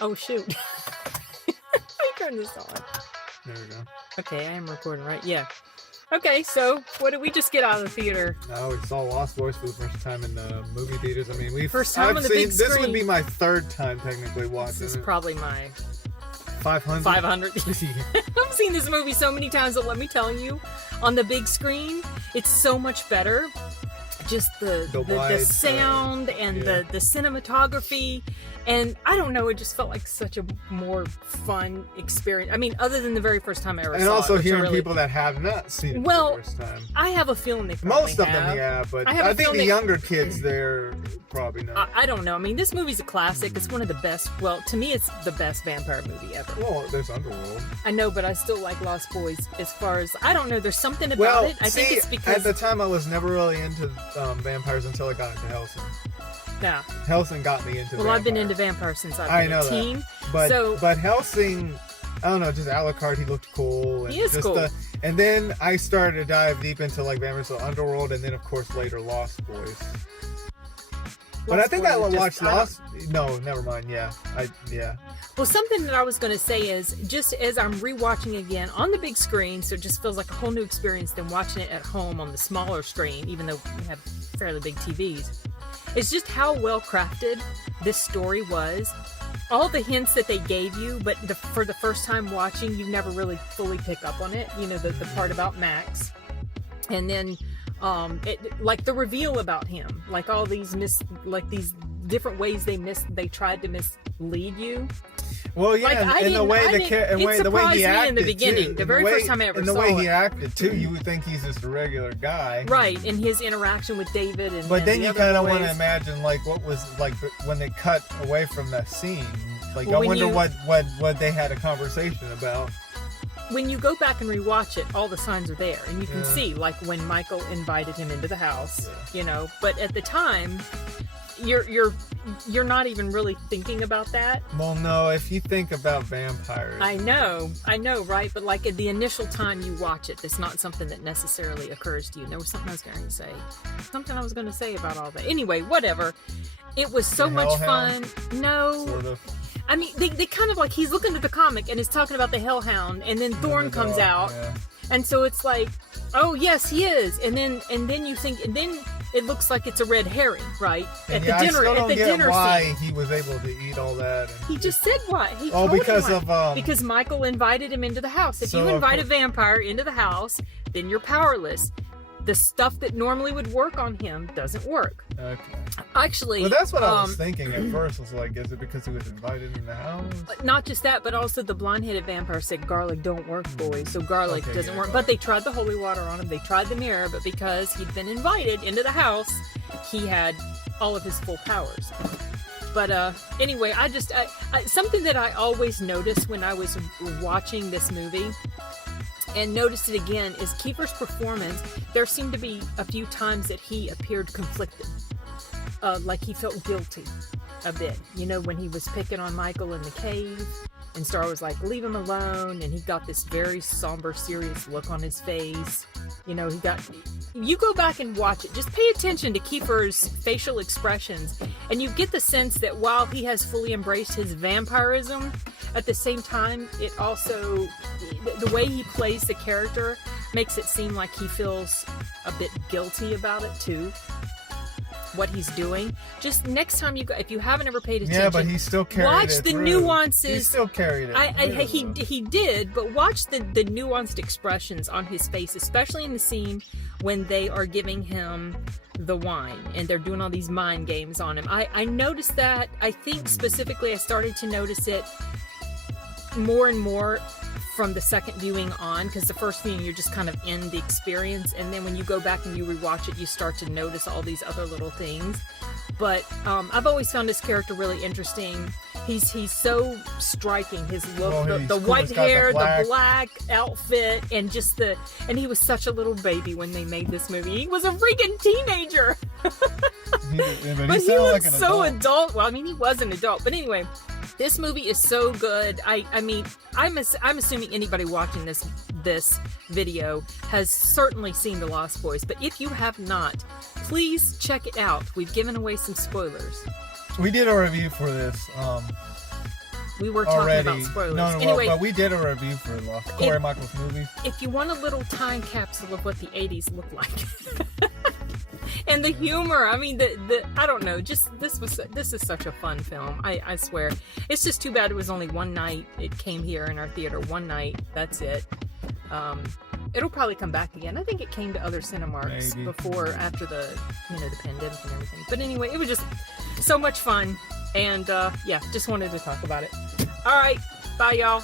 Oh, shoot. Let me turn this on. There we go. Okay, I am recording, right? Yeah. Okay, so what did we just get out of the theater? Now we saw Lost Boys for the first time in the movie theaters. I mean, First time on the big This would screen. be my third time technically watching This is it. probably my 500. 500. I've seen this movie so many times, but let me tell you, on the big screen, it's so much better. Just the sound and the cinematography, and I don't know, it just felt like such a more fun experience. I mean, other than the very first time I ever saw it. And also hearing people that have not seen it for the first time. I have a feeling they probably Most of them, yeah, but I think the younger kids there probably not. I don't know. I mean, this movie's a classic. It's one of the best. Well, to me, it's the best vampire movie ever. Well, there's Underworld. I know, but I still like Lost Boys as far as, I don't know, there's something about it. I think it's because... at the time I was never really into vampires until I got into Hellsing. Yeah. Hellsing got me into vampires. I've been into vampires since I've been a teen. But Hellsing, I don't know, just a la carte, he looked cool. And he is cool. And then I started to dive deep into like vampires, so Underworld, and then of course later Lost Boys. But I think I watched Lost. No, never mind. Yeah. Well, something that I was going to say is, just as I'm rewatching again on the big screen, so it just feels like a whole new experience than watching it at home on the smaller screen, even though we have fairly big TVs. It's just how well crafted this story was. All the hints that they gave you, but for the first time watching, you never really fully pick up on it. You know, the part about Max, and then like the reveal about him, like all these these different ways they tried to mislead you. Well, yeah, like, and the way he acted in the beginning, too. The very first time I ever saw it. And the way he acted too, you would think he's just a regular guy, right? And his interaction with David, but then you kind of want to imagine like what was like when they cut away from that scene. Like I wonder what they had a conversation about. When you go back and rewatch it, all the signs are there, and you can see like when Michael invited him into the house, you know. But at the time, you're not even really thinking about that. Well, no, if you think about vampires. I know, right? But like at the initial time you watch it, it's not something that necessarily occurs to you. And there was something I was going to say. Something I was going to say about all that. Anyway, whatever. It was so much fun. No. Sort of. I mean, they kind of like, he's looking at the comic and is talking about the Hellhound, and then Thorn comes out. Yeah. And so it's like, oh yes, he is. And then you think, and then it looks like it's a red herring, right? At the dinner why scene. He was able to eat all that. And he just said why. Because Michael invited him into the house. If you invite a vampire into the house, then you're powerless. The stuff that normally would work on him doesn't work. Okay. Actually, well, that's what I was thinking at first. Was like, is it because he was invited in the house? Not just that, but also the blonde-headed vampire said garlic don't work, boys. So garlic doesn't work. But they tried the holy water on him. They tried the mirror, but because he'd been invited into the house, he had all of his full powers. But anyway, I something that I always noticed when I was watching this movie, and noticed it again, is Kiefer's performance. There seemed to be a few times that he appeared conflicted. Like he felt guilty a bit. You know, when he was picking on Michael in the cave, and Star was like, leave him alone, and he got this very somber, serious look on his face. You know, you go back and watch it, just pay attention to Kiefer's facial expressions, and you get the sense that while he has fully embraced his vampirism, at the same time, it also, the way he plays the character makes it seem like he feels a bit guilty about it too. What he's doing. Just next time you go, if you haven't ever paid attention, but he still carried watch the nuances. He still carried it. He did, but watch the nuanced expressions on his face, especially in the scene when they are giving him the wine and they're doing all these mind games on him. I noticed that. I think specifically I started to notice it more and more from the second viewing on, because the first viewing you're just kind of in the experience, and then when you go back and you rewatch it, you start to notice all these other little things. But I've always found this character really interesting. He's so striking. His look, the white hair, the black outfit, and just and he was such a little baby when they made this movie. He was a freaking teenager. But he looked so adult. Well, I mean, he was an adult, but anyway. This movie is so good. I mean, I'm assuming anybody watching this video has certainly seen The Lost Boys, but if you have not, please check it out. We've given away some spoilers. We did a review for this, We were already. talking about spoilers. No, Anyway, but we did a review for Corey Michaels movie. if you want a little time capsule of what the 80s looked like. And the humor, I mean, I don't know, just this is such a fun film. I swear. It's just too bad it was only one night. It came here in our theater one night. That's it. It'll probably come back again. I think it came to other Cinemarks after the the pandemic and everything. But anyway, it was just so much fun, and yeah, just wanted to talk about it. All right, bye y'all.